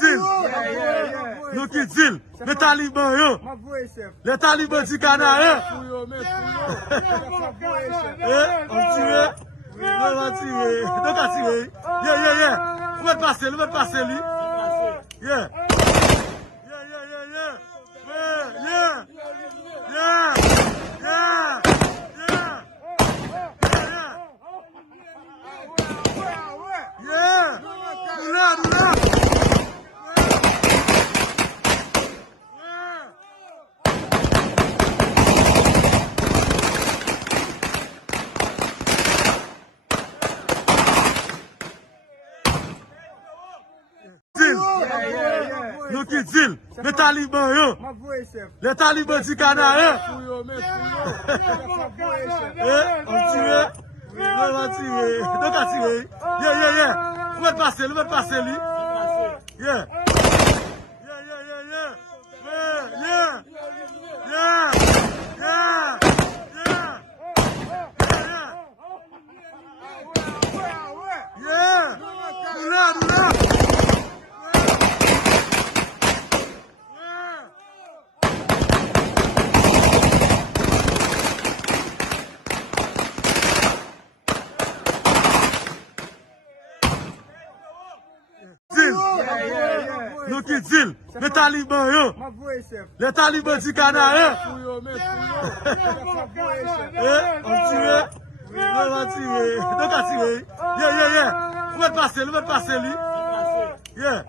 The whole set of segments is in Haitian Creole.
Zil, nou ki zil, le taliban yo, le taliban di kanare. On tire, on tire, donc à tirer. Yeah. Vous pouvez passer lui. Yeah. Nou ki zil, le taliban yo, le taliban di kanare. On tire, on tire, donc à tirer. Yeah. Vous pouvez passer lui. Yeah. Nou ki zil, le taliban yo, le taliban di kanare. On tire, on tire, donc à tirer. Yeah. Vous pouvez passer lui. Yeah.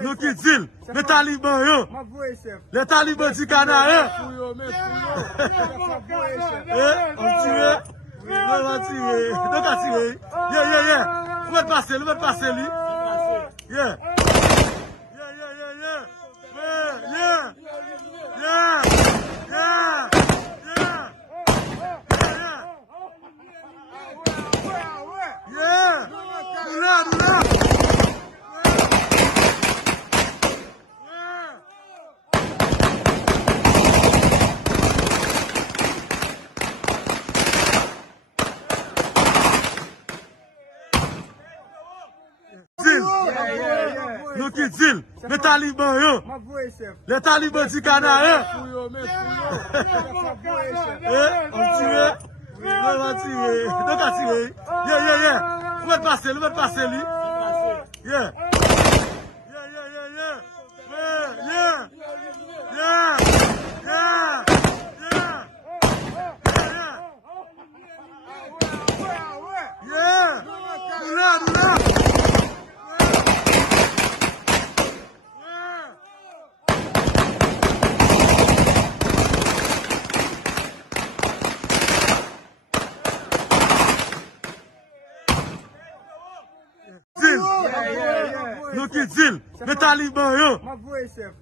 Nou ki zil, le taliban yo, le taliban di kanare. On tire, on tire, donc à tirer. Yeah. Vous pouvez passer lui. Yeah. Nou ki zil, le taliban yo, le taliban di kanare. On tire, on tire, donc à tirer. Yeah. Vous pouvez passer lui. Yeah. Nou ki zil, le taliban yo,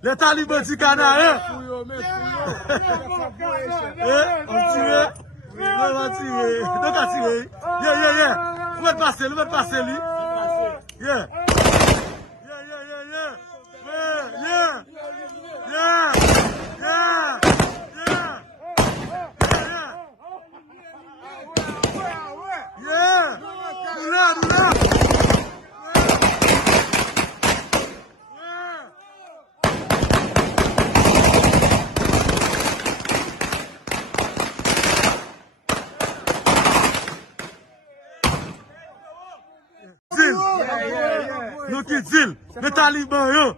le taliban di kanare. On tire, on tire, donc à tirer. Yeah. Vous pouvez passer lui. Yeah. Nou ki zil, le taliban yo,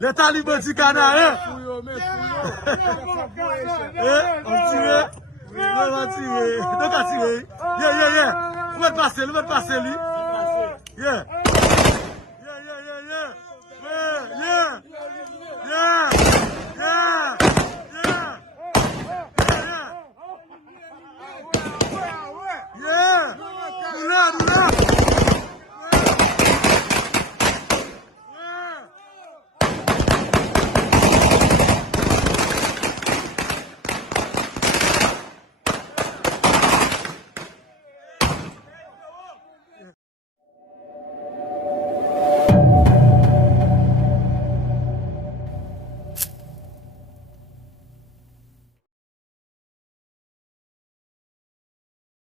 le taliban di kanare. On tire, on tire, donc à tirer. Yeah. Vous pouvez passer lui. Yeah.